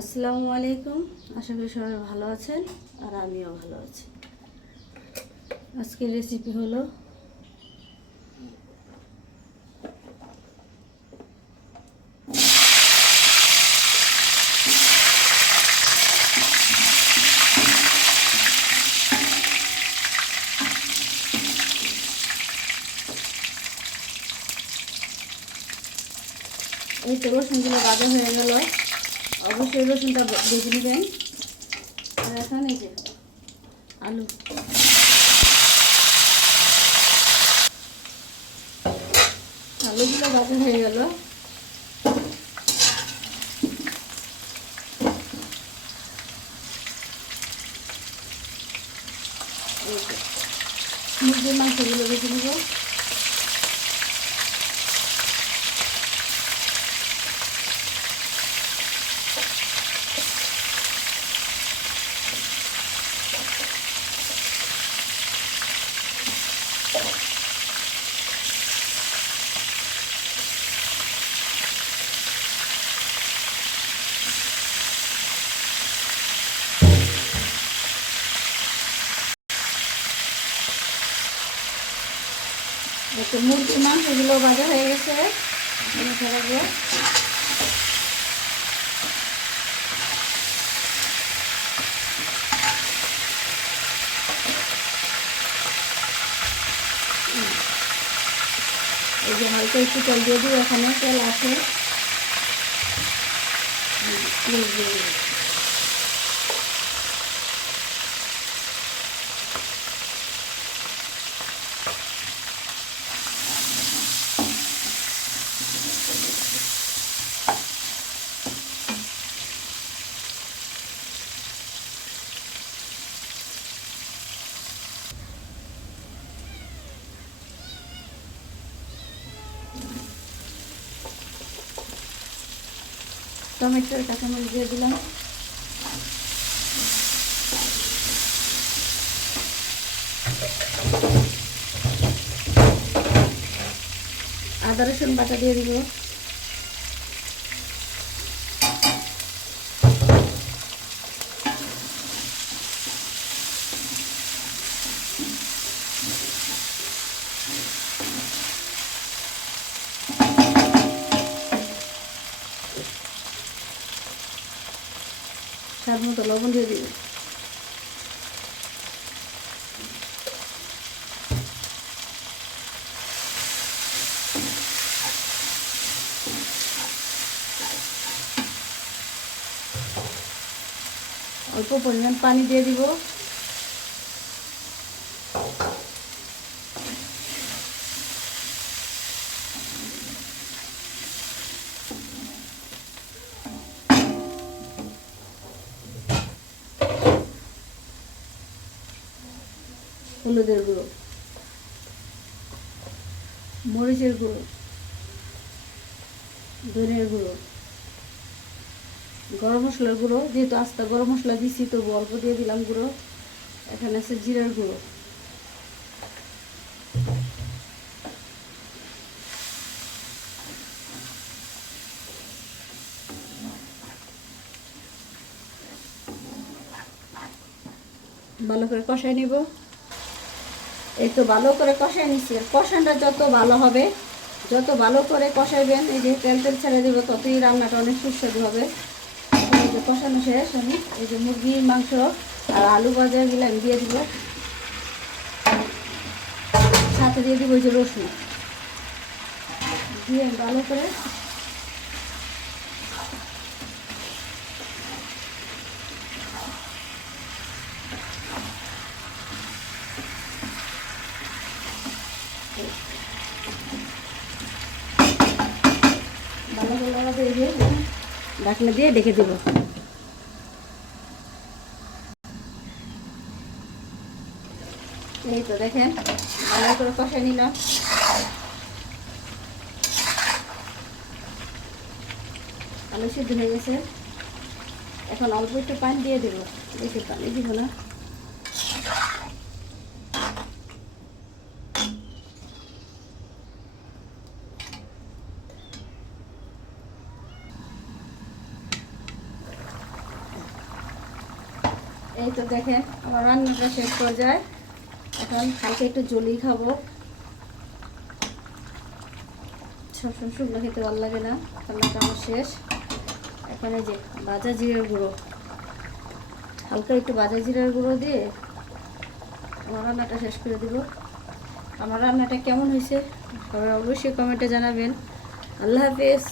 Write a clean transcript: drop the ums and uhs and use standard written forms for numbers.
আসসালামু আলাইকুম। আশা করি সবাই ভালো আছেন আর আমিও ভালো আছি। আজকের রেসিপি হলো এই তো রসুনগুলো ভাজা হয়ে গেল। অবশ্যই রসুনটা ভেজে নেবেন। আর এখন এই যে আলুগুলো ভাজা হয়ে গেল। মুরগির মাংসগুলো ভেজে নেব। একটু মুরগির মাংসগুলো ভাজা হয়ে গেছে। রাখবো। এই যে হালকা একটু তেল দিয়ে দিই। এখানে তেল আছে। টমেটোর কাঁচামরিচ দিয়ে দিলাম। আদা রসুন বাটা দিয়ে দিব। স্বাদ মতো লবণ দিয়ে দিব। অল্প পরিমাণ পানি দিয়ে দিব। হলুদের গুঁড়ো, মরিচের গুঁড়ো, ধনের গুঁড়ো, গরম মশলার গুঁড়ো। যেহেতু আস্তে গরম মশলা দিছি তবু অল্প দিয়ে দিলাম গুঁড়ো। এখানে আছে জিরার গুঁড়ো। ভালো করে কষাই নিব। এই তো ভালো করে কষাই নিচ্ছি। কষানটা যত ভালো হবে, যত ভালো করে কষাইবেন, এই যে তেল তেল ছেড়ে দিব, ততই রান্নাটা অনেক সুস্বাদু হবে। এই যে কষানো শেষ। আমি এই যে মুরগির মাংস আর আলু ভাজাগুলো আমি দিয়ে দিব। সাথে দিয়ে দিব ওই যে রসুন দিয়ে ভালো করে ঢাকনা দিয়ে ডেকে দিব। এই তো দেখেন ভালো করে কষাই নিলাম। আলু সিদ্ধ হয়ে গেছে। এখন অল্প একটু পানি দিয়ে দেবো। বেশি পানি দিব না। এই তো দেখেন আমার রান্নাটা শেষ পর্যায়ে। এখন হালকা একটু জলই খাবো, সবসময় শুকনো খেতে ভালো লাগে না। রান্নাটা আমার শেষ। এখন এই যে ভাজা জিরার গুঁড়ো, হালকা একটু ভাজা জিরার গুঁড়ো দিয়ে আমার রান্নাটা শেষ করে দিব। আমার রান্নাটা কেমন হয়েছে সবাই অবশ্যই কমেন্টে জানাবেন। আল্লাহ হাফেজ।